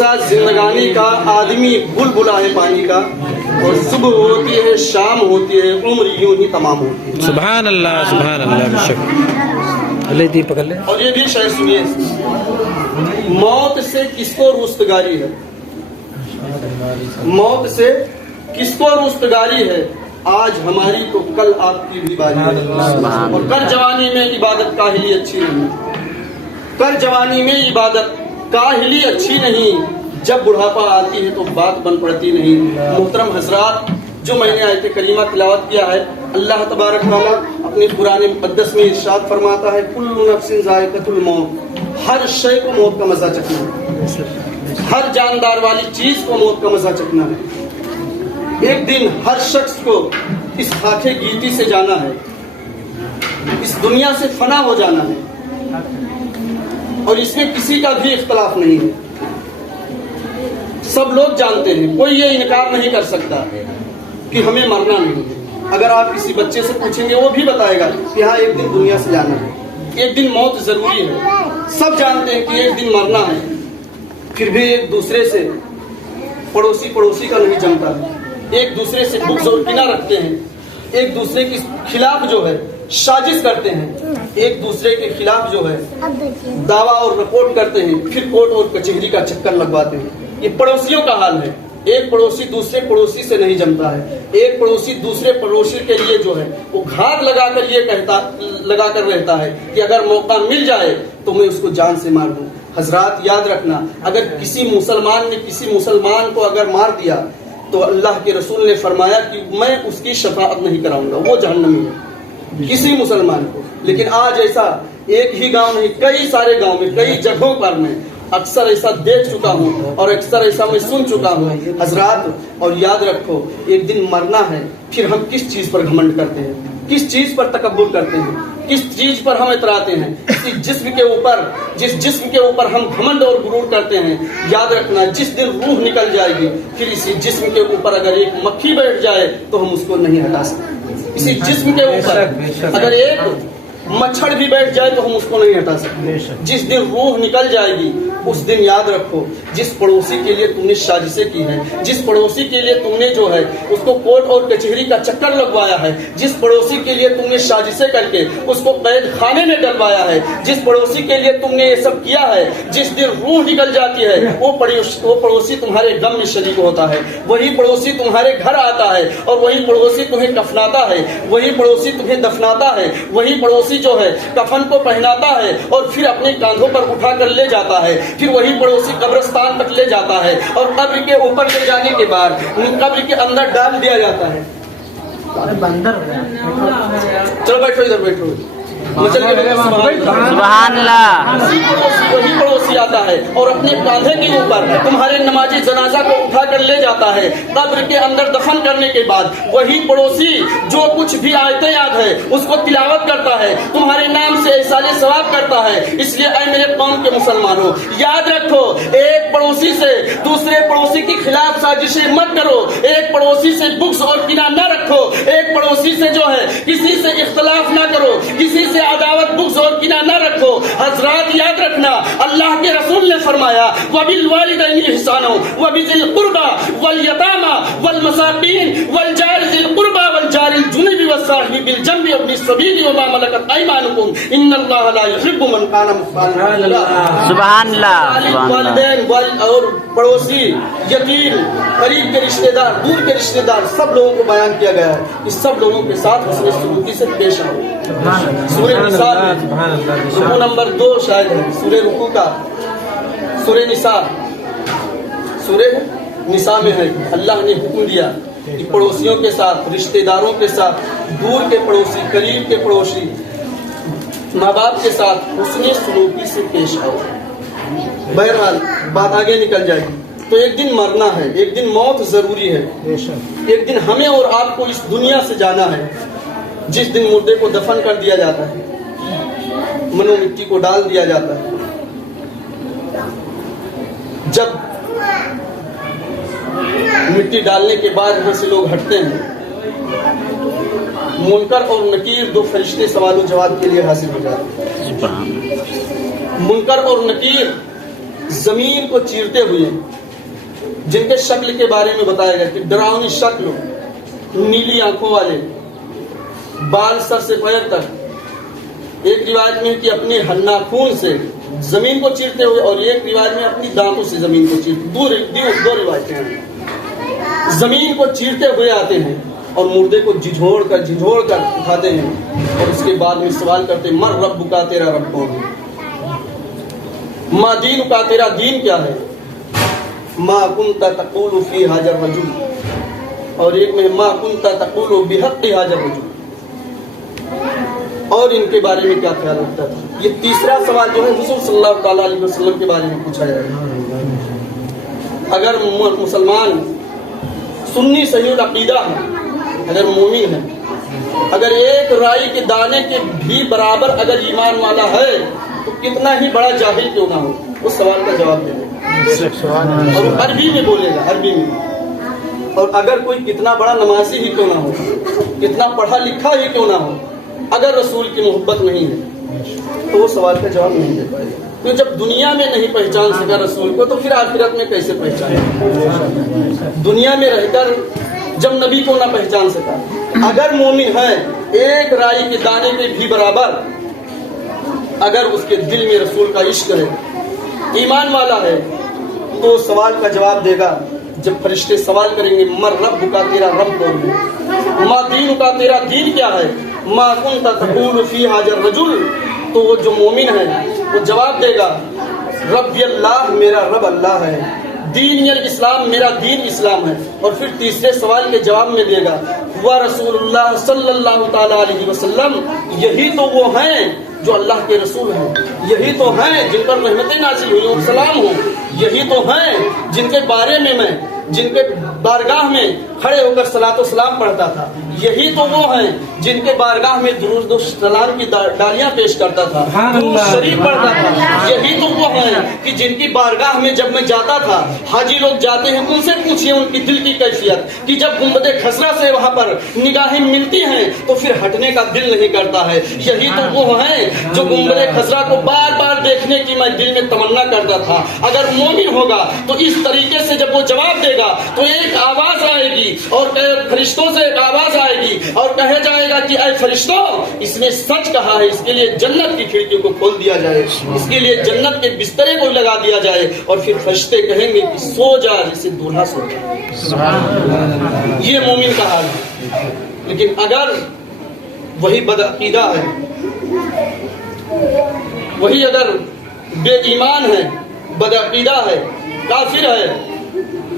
بھروسہ زندگانی کا آدمی بلبلا ہے پانی کا، اور صبح ہوتی ہے شام ہوتی ہے عمر یوں ہی تمام ہوتی ہے۔ سبحان اللہ سبحان اللہ، بے شک۔ اللہ دی پکڑ لے۔ اور یہ بھی شعر سنیے، موت سے کس کو رستگاری ہے، موت سے کس کو رستگاری ہے، آج ہماری تو کل آپ کی بھی باری ہے۔ اور کر جوانی میں عبادت کاہلی اچھی نہیں، کر جوانی میں عبادت کاہلی اچھی نہیں، جب بڑھاپا آتی ہے تو بات بن پڑتی نہیں۔ محترم حضرات، جو میں نے آیت کریمہ تلاوت کیا ہے، اللہ تبارک تعالیٰ اپنے قرآن مقدس میں ارشاد فرماتا ہے کل نفس ذائقۃ الموت، ہر شے کو موت کا مزہ چکھنا ہے، ہر جاندار والی چیز کو موت کا مزہ چکھنا ہے۔ ایک دن ہر شخص کو اس خاک گیتی سے جانا ہے، اس دنیا سے فنا ہو جانا ہے، اور اس میں کسی کا بھی اختلاف نہیں ہے، سب لوگ جانتے ہیں، کوئی یہ انکار نہیں کر سکتا کہ ہمیں مرنا نہیں ہے۔ اگر آپ کسی بچے سے پوچھیں گے وہ بھی بتائے گا کہ ہاں ایک دن دنیا سے جانا ہے، ایک دن موت ضروری ہے، سب جانتے ہیں کہ ایک دن مرنا ہے، پھر بھی ایک دوسرے سے پڑوسی کا نہیں جمتا ہے، ایک دوسرے سے بغض اور کینہ رکھتے ہیں، ایک دوسرے کے خلاف جو ہے سازش کرتے ہیں، ایک دوسرے کے خلاف جو ہے دعویٰ اور رپورٹ کرتے ہیں، پھر کورٹ اور کچہری کا چکر لگواتے ہیں۔ یہ پڑوسیوں کا حال ہے، ایک پڑوسی دوسرے پڑوسی سے نہیں جمتا ہے، ایک پڑوسی دوسرے پڑوسی کے لیے جو ہے وہ گھات لگا کر رہتا ہے کہ اگر موقع مل جائے تو میں اس کو جان سے مار دوں۔ حضرات یاد رکھنا، اگر کسی مسلمان نے کسی مسلمان کو اگر مار دیا تو اللہ کے رسول نے فرمایا کہ میں اس کی شفاعت نہیں کراؤں گا، وہ جہنمی ہے، کسی مسلمان کو۔ لیکن آج ایسا ایک ہی گاؤں نہیں، کئی سارے گاؤں میں، کئی جگہوں پر میں اکثر ایسا دیکھ چکا ہوں اور اکثر ایسا میں سن چکا ہوں۔ حضرات اور یاد رکھو، ایک دن مرنا ہے، پھر ہم کس چیز پر گھمنڈ کرتے ہیں، کس چیز پر تکبر کرتے ہیں، کس چیز پر ہم اتراتے ہیں، جس جسم کے اوپر ہم گھمنڈ اور غرور کرتے ہیں۔ یاد رکھنا، جس دن روح نکل جائے گی، پھر اسی جسم کے اوپر اگر ایک مکھی بیٹھ جائے تو ہم اس کو نہیں ہٹا سکتے، اسی جسم کے اوپر اگر ایک مچھر بھی بیٹھ جائے تو ہم اس کو نہیں ہٹا سکتے۔ جس دن روح نکل جائے گی اس دن یاد رکھو، جس پڑوسی کے لیے تم نے سازشیں کی ہے، جس پڑوسی کے لیے تم نے جو ہے اس کو کورٹ اور کچہری کا چکر لگوایا ہے، جس پڑوسی کے لیے تم نے سازشیں کر کے اس کو قید خانے میں ڈلوایا ہے، جس پڑوسی کے لیے تم نے یہ سب کیا ہے، جس دن روح نکل جاتی ہے وہ پڑوسی تمہارے غم میں شریک ہوتا ہے، وہی پڑوسی تمہارے گھر آتا ہے، اور وہی پڑوسی تمہیں کفناتا ہے، وہی پڑوسی تمہیں دفناتا ہے، وہی پڑوسی جو ہے کفن کو پہناتا ہے اور پھر اپنے کاندھوں پر اٹھا کر لے جاتا ہے، پھر وہی پڑوسی قبرستان تک لے جاتا ہے، اور قبر کے اوپر لے جانے کے بعد قبر کے اندر ڈال دیا جاتا ہے۔ چلو بیٹھو، ادھر بیٹھو، سبحان اللہ۔ وہی پڑوسی آتا ہے اور اپنے کاندھے کے اوپر تمہارے نمازی جنازہ کو اٹھا کر لے جاتا ہے، قبر کے اندر دفن کرنے کے بعد وہی پڑوسی جو کچھ بھی آیتیں یاد ہے اس کو تلاوت کرتا ہے، تمہارے نام سے ایصال ثواب کرتا ہے۔ اس لیے اے میرے قوم کے مسلمانوں، یاد رکھو، ایک پڑوسی سے دوسرے پڑوسی کے خلاف سازشیں مت کرو، ایک پڑوسی سے بغض اور کینہ نہ رکھو، ایک پڑوسی سے جو ہے کسی سے اختلاف نہ کرو، کسی سے عداوت بغض اور کینہ نہ رکھو۔ حضرات یاد رکھنا، اللہ کے رسول نے فرمایا وَبِالْوَالِدَيْنِ إِحْسَانًا وَبِذِي الْقُرْبَى وَالْيَتَامَى وَالْمَسَاكِينِ وَالْجَارِ ذِي الْقُرْبَى وَالْجَارِ الْجُنُبِ وَالصَّاحِبِ بِالْجَنبِ وَابْنِ السَّبِيلِ وَمَا مَلَكَتْ أَيْمَانُكُمْ إِنَّ اللَّهَ لَا يُحِبُّ مَنْ كَانَ مُخْتَالًا فَخُورًا۔ سبحان اللہ۔ والدین اور پڑوسی، یتیم، قریب کے رشتہ دار، دور کے رشتہ دار، سب لوگوں کو بیان کیا گیا ہے کہ سب لوگوں کے ساتھ حسن سلوکی سے پیش آؤ۔ سورہ نساء رکوع نمبر 2 شاید ہے، سورہ رکوع کا سورہ نساء میں ہے، اللہ نے حکم دیا کہ پڑوسیوں کے ساتھ، رشتہ داروں کے ساتھ، دور کے پڑوسی، قریب کے پڑوسی، ماں باپ کے ساتھ حسن سلوکی سے پیش آؤ۔ بہرحال بات آگے نکل جائے گی، تو ایک دن مرنا ہے، ایک دن موت ضروری ہے، ایک دن ہمیں اور آپ کو اس دنیا سے جانا ہے، جس دن مردے کو دفن کر دیا جاتا ہے، منو مٹی کو ڈال دیا جاتا ہے۔ جب مٹی ڈالنے کے بعد یہاں سے لوگ ہٹتے ہیں، منکر اور نکیر 2 فرشتے سوال و جواب کے لیے حاضر ہو جاتے ہیں۔ منکر اور نکیر زمین کو چیرتے ہوئے، جن کے شکل کے بارے میں بتایا گیا کہ ڈراؤنی شکل، نیلی آنکھوں والے، بال سر سے پیر تک، ایک روایت میں کہ اپنے ناخون سے زمین کو چیرتے ہوئے، اور ایک روایت میں اپنی دانتوں سے زمین کو چیرتے، دو روایتیں ہیں، زمین کو چیرتے ہوئے آتے ہیں اور مردے کو جھنجھوڑ کر اٹھاتے ہیں، اور اس کے بعد میں سوال کرتے ہیں من رب کا، تیرا رب کون ہے؟ ما دین کا، تیرا دین کیا ہے؟ ما کنت تقول فی ھذا الرجل، اور ایک میں ما کنت تقول بحق ھذا الرجل، اور ان کے بارے میں کیا خیال رکھتا تھا؟ یہ تیسرا سوال جو ہے حضور صلی اللہ تعالی علیہ وسلم کے بارے میں پوچھا جائے گا۔ اگر مسلمان سنی صحیح العقیدہ ہے، اگر مومن ہے، اگر ایک رائی کے دانے کے بھی برابر اگر ایمان والا ہے، تو کتنا ہی بڑا جاہل کیوں نہ ہو اس سوال کا جواب دے گا، اور عربی میں بولے گا، عربی میں۔ اور اگر کوئی کتنا بڑا نمازی ہی کیوں نہ ہو، کتنا پڑھا لکھا ہی کیوں نہ ہو، اگر رسول کی محبت نہیں ہے تو وہ سوال کا جواب نہیں دے پائے گا۔ تو جب دنیا میں نہیں پہچان سکا رسول کو، تو پھر آخرت میں کیسے پہچانے؟ دنیا میں رہ کر جب نبی کو نہ پہچان سکا، اگر مومن ہے ایک رائی کے دانے کے بھی برابر، اگر اس کے دل میں رسول کا عشق ہے، ایمان والا ہے، تو سوال کا جواب دے گا جب فرشتے سوال کریں گے من رب کا، تیرا رب کون ہے؟ ما دین کا، تیرا دین کیا ہے؟ ما کنت تقول فی ھذا الرجل، تو وہ جو مومن ہے وہ جواب دے گا رب اللہ، میرا رب اللہ ہے، دین الاسلام، میرا دین اسلام ہے، اور پھر تیسرے سوال کے جواب میں دے گا وَرَسُولُ اللَّهِ صلی اللہ تعالی علیہ وسلم، یہی تو وہ ہیں جو اللہ کے رسول ہیں، یہی تو ہیں جن پر رحمتیں نازل ہوئی اور سلام ہو، یہی تو ہیں جن کے بارے میں جن کے بارگاہ میں کھڑے ہو کر صلاۃ و سلام پڑھتا تھا، یہی تو وہ ہیں جن کے بارگاہ میں درود و سلام کی ڈالیاں پیش کرتا تھا، درود شریف پڑھتا تھا، یہی تو وہ ہیں کہ جن کی بارگاہ میں جب میں جاتا تھا، حاجی لوگ جاتے ہیں، ان سے پوچھئے ان کی دل کی کیفیت کہ جب گنبد خضرا سے وہاں پر نگاہیں ملتی ہیں تو پھر ہٹنے کا دل نہیں کرتا ہے، یہی تو وہ ہیں جو گنبد خضرا کو بار بار دیکھنے کی میں دل میں تمنا کرتا تھا۔ اگر مومن ہوگا تو اس طریقے سے جب وہ جواب دے گا تو ایک آواز آئے گی، اور فرشتوں سے ایک آواز آئے گی اور کہا جائے گا کہ اے فرشتوں، اس نے سچ کہا ہے، اس کے لیے جنت کی کھڑکیوں کو کھول دیا جائے، اس کے لیے جنت کے بسترے کو لگا دیا جائے، اور پھر فرشتے کہیں گے کہ سو جا جیسے دولہا سو جا۔ یہ مومن کا حال ہے۔ لیکن اگر وہی بدعقیدہ ہے، وہی اگر بے ایمان ہے، بدعقیدہ ہے، کافر ہے،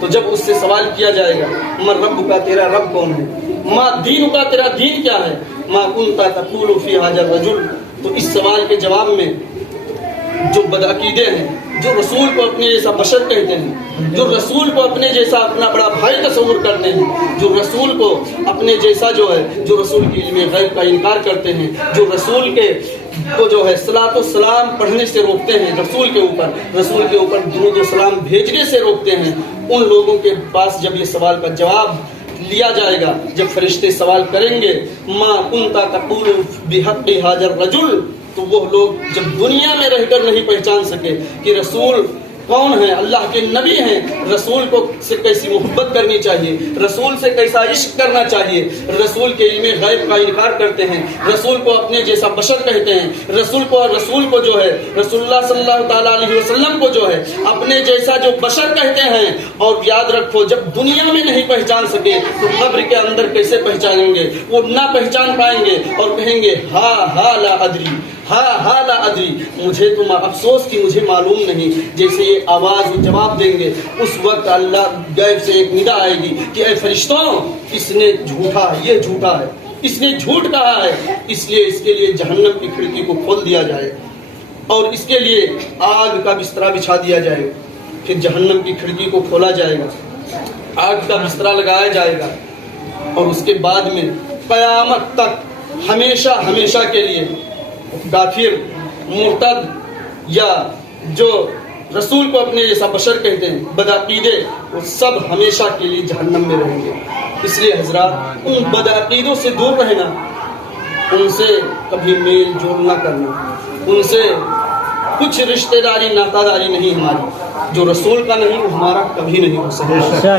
تو جب اس سے سوال کیا جائے گا من رب کا، تیرا رب کون ہے؟ ما دین کا، تیرا دین کیا ہے؟ ما کنت تقول فی ھذا الرجل، تو اس سوال کے جواب میں جو بدعقیدے ہیں، جو رسول کو اپنے جیسا بشر کہتے ہیں، جو رسول کو اپنے جیسا اپنا بڑا بھائی تصور کرتے ہیں، جو رسول کو اپنے جیسا جو ہے، جو رسول کے علم غیب کا انکار کرتے ہیں، جو رسول کے کو جو ہے صلاۃ و سلام پڑھنے سے روکتے ہیں، رسول کے اوپر درود و سلام بھیجنے سے روکتے ہیں، ان لوگوں کے پاس جب یہ سوال کا جواب لیا جائے گا، جب فرشتے سوال کریں گے ما کنت تقول بحق ھذا الرجل، تو وہ لوگ جب دنیا میں رہ کر نہیں پہچان سکے کہ رسول کون ہے، اللہ کے نبی ہیں، رسول کو سے کیسی محبت کرنی چاہیے، رسول سے کیسا عشق کرنا چاہیے، رسول کے علم غیب کا انکار کرتے ہیں، رسول کو اپنے جیسا بشر کہتے ہیں، رسول کو جو ہے رسول اللہ صلی اللہ تعالی علیہ وسلم کو جو ہے اپنے جیسا جو بشر کہتے ہیں۔ اور یاد رکھو جب دنیا میں نہیں پہچان سکے تو قبر کے اندر کیسے پہچانیں گے؟ وہ نہ پہچان پائیں گے اور کہیں گے ہا لا ادری، ہا لا ادری، مجھے تو افسوس کہ مجھے معلوم نہیں۔ جیسے یہ آواز وہ جواب دیں گے، اس وقت اللہ غیب سے ایک ندا آئے گی کہ اے فرشتوں، اس نے جھوٹا، یہ جھوٹا ہے، اس نے جھوٹ کہا ہے، اس لیے اس کے لیے جہنم کی کھڑکی کو کھول دیا جائے اور اس کے لیے آگ کا بسترا بچھا دیا جائے، پھر جہنم کی کھڑکی کو کھولا جائے گا، آگ کا بسترا لگایا جائے گا، اور اس کے بعد میں قیامت تک ہمیشہ کے لیے کافر، مرتد یا جو رسول کو اپنے جیسا بشر کہتے ہیں، بدعقیدے، وہ سب ہمیشہ کے لیے جہنم میں رہیں گے۔ اس لیے حضرات ان بدعقیدوں سے دور رہنا، ان سے کبھی میل جول نہ کرنا، ان سے کچھ رشتہ داری ناتا داری نہیں ہماری، جو رسول کا نہیں وہ ہمارا کبھی نہیں ہو سکتا۔